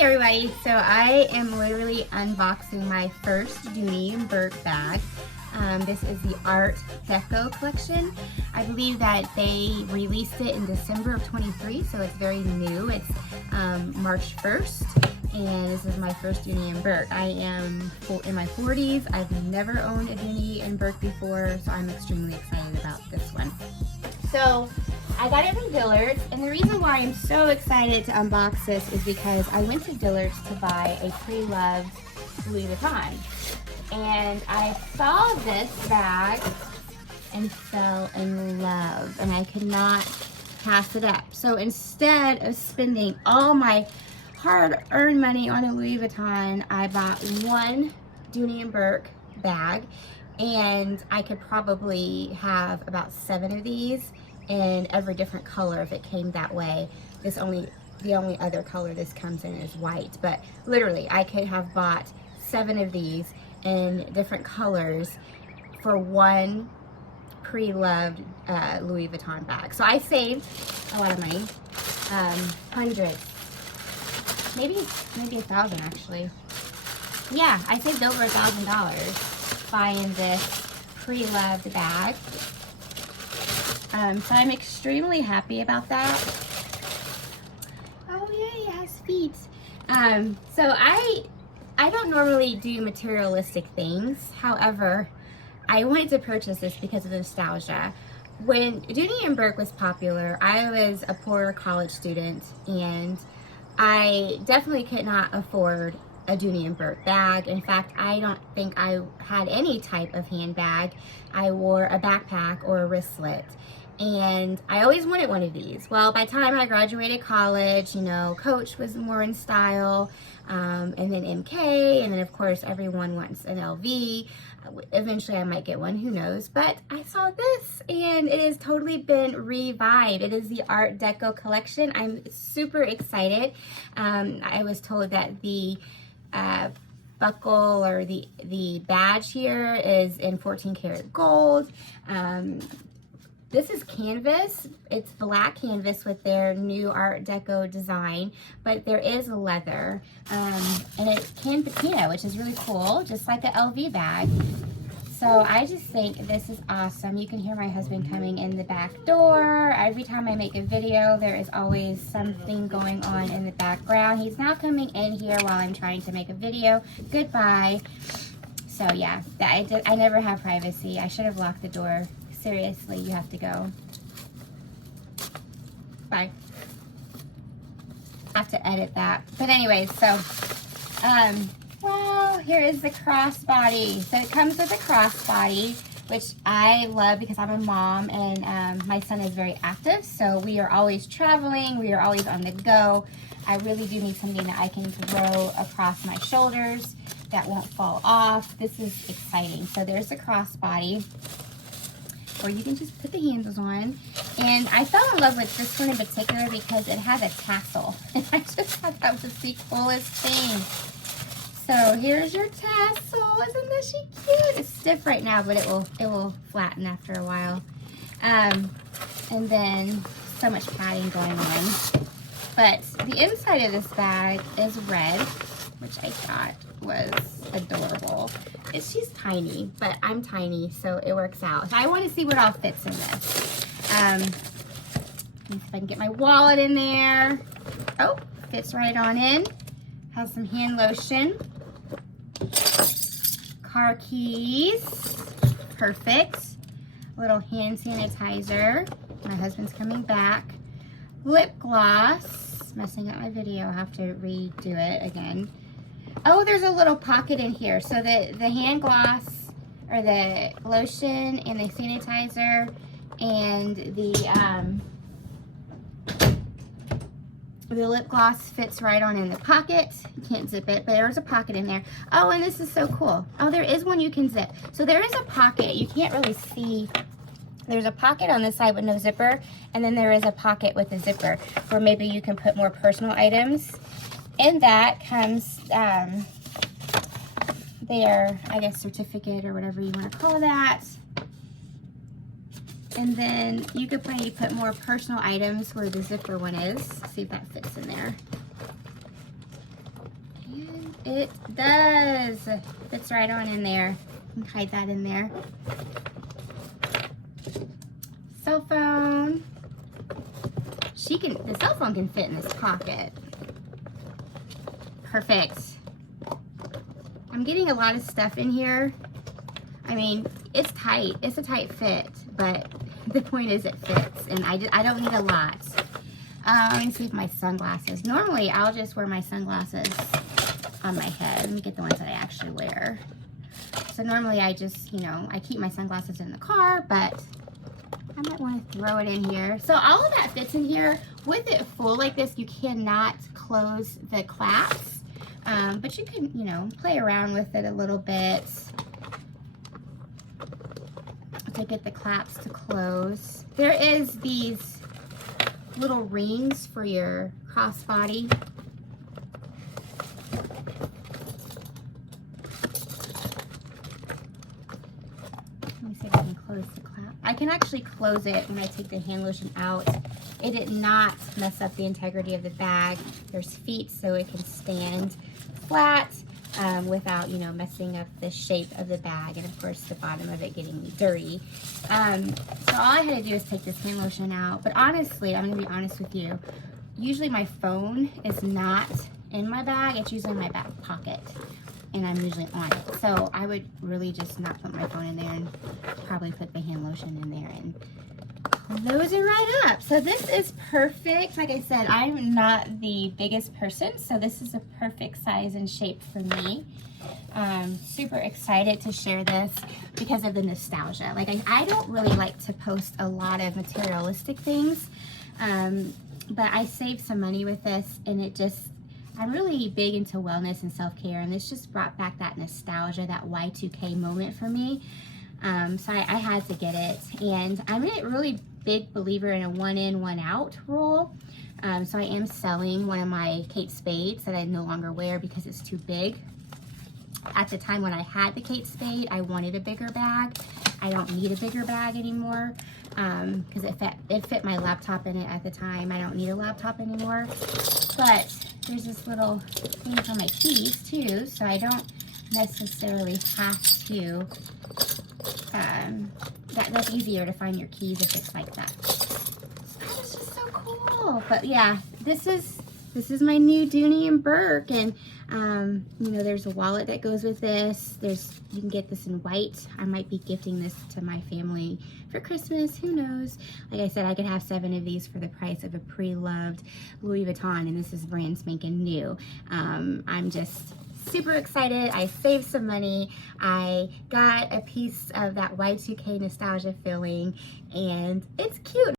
Hey everybody, so I am literally unboxing my first DONNEY BOURKE bag. This is the Art Deco collection. I believe that they released it in December of 23, so it's very new. It's March 1st, and this is my first DONNEY BOURKE. I am in my 40s. I've never owned a DONNEY BOURKE before, so I'm extremely excited about this one. So I got it from Dillard's, and the reason why I'm so excited to unbox this is because I went to Dillard's to buy a pre-loved Louis Vuitton, and I saw this bag and fell in love, and I could not pass it up. So instead of spending all my hard-earned money on a Louis Vuitton, I bought one DONNEY BOURKE bag, and I could probably have about 7 of these in every different color if it came that way. The only other color this comes in is white, but literally I could have bought 7 of these in different colors for one pre-loved Louis Vuitton bag. So I saved a lot of money, hundreds, maybe 1,000 actually. Yeah, I saved over $1,000 buying this pre-loved bag. So I'm extremely happy about that. Oh yay, it has feet. So I don't normally do materialistic things. However, I wanted to purchase this because of the nostalgia. When DONNEY BOURKE was popular, I was a poor college student, and I definitely could not afford a DONNEY BOURKE bag. In fact, I don't think I had any type of handbag. I wore a backpack or a wristlet, and I always wanted one of these. Well, by the time I graduated college, you know, Coach was more in style, and then MK, and then of course everyone wants an LV. Eventually I might get one, who knows, but I saw this and it has totally been revived. It is the Art Deco collection. I'm super excited. I was told that the buckle or the badge here is in 14 karat gold. This is canvas. It's black canvas with their new Art Deco design, but there is leather, and it's can patina, which is really cool, just like the LV bag. So I just think this is awesome. You can hear my husband coming in the back door. Every time I make a video, there is always something going on in the background. He's now coming in here while I'm trying to make a video. Goodbye. So yeah, I never have privacy. I should have locked the door. Seriously, you have to go. Bye. I have to edit that. But anyways, so, well, here is the crossbody. So it comes with a crossbody, which I love because I'm a mom, and my son is very active. So we are always traveling. We are always on the go. I really do need something that I can throw across my shoulders that won't fall off. This is exciting. So there's the crossbody, or you can just put the handles on. And I fell in love with this one in particular because it has a tassel. And I just thought that was the coolest thing. So here's your tassel. Isn't this cute? It's stiff right now, but it will flatten after a while. And then so much padding going on. But the inside of this bag is red, which I thought was adorable. She's tiny, but I'm tiny, so it works out. So I want to see what all fits in this. Let me see if I can get my wallet in there. Oh, fits right on in. Has some hand lotion. Car keys. Perfect. A little hand sanitizer. My husband's coming back. Lip gloss. Messing up my video. I'll have to redo it again. Oh, there's a little pocket in here. So the hand gloss, or the lotion and the sanitizer, and the lip gloss fits right on in the pocket. You can't zip it, but there's a pocket in there. Oh, and this is so cool. Oh, there is one you can zip. So there is a pocket. You can't really see. There's a pocket on this side with no zipper, and then there is a pocket with a zipper where maybe you can put more personal items. In that comes their, I guess, certificate or whatever you want to call that. And then you could probably put more personal items where the zipper one is. See if that fits in there. It does. Fits right on in there. You can hide that in there. Cell phone. The cell phone can fit in this pocket. Perfect. I'm getting a lot of stuff in here. I mean, it's tight. It's a tight fit, but the point is it fits, and I don't need a lot. Let me see if my sunglasses. Normally, I'll just wear my sunglasses on my head. Let me get the ones that I actually wear. So normally I just, I keep my sunglasses in the car, but I might want to throw it in here. So all of that fits in here. With it full like this, you cannot close the clasps, but you can, play around with it a little bit to get the clasps to close. There is these little rings for your crossbody. Let me see if I can close the clasp. I can actually close it when I take the hand lotion out. It did not mess up the integrity of the bag. There's feet so it can stand flat without, messing up the shape of the bag, and of course the bottom of it getting dirty. So all I had to do is take this hand lotion out. But honestly, I'm gonna be honest with you, usually my phone is not in my bag. It's usually in my back pocket, and I'm usually on it. So I would really just not put my phone in there and probably put the hand lotion in there and close it right up. So this is perfect. Like I said, I'm not the biggest person, so this is a perfect size and shape for me. Super excited to share this because of the nostalgia. Like I don't really like to post a lot of materialistic things, but I saved some money with this, and I'm really big into wellness and self-care, and this just brought back that nostalgia, that Y2K moment for me. So I had to get it, and I'm a really big believer in a one in, one out rule. So I am selling one of my Kate Spades that I no longer wear because it's too big. At the time when I had the Kate Spade, I wanted a bigger bag. I don't need a bigger bag anymore because it fit my laptop in it at the time. I don't need a laptop anymore. But there's this little thing for my keys too, so I don't necessarily have to. That's easier to find your keys if it's like that. That is just so cool. But yeah, this is my new Dooney & Bourke, and there's a wallet that goes with this. You can get this in white. I might be gifting this to my family for Christmas, who knows. Like I said, I could have 7 of these for the price of a pre-loved Louis Vuitton, and this is brand spanking new. I'm just super excited. I saved some money. I got a piece of that Y2K nostalgia feeling, and it's cute.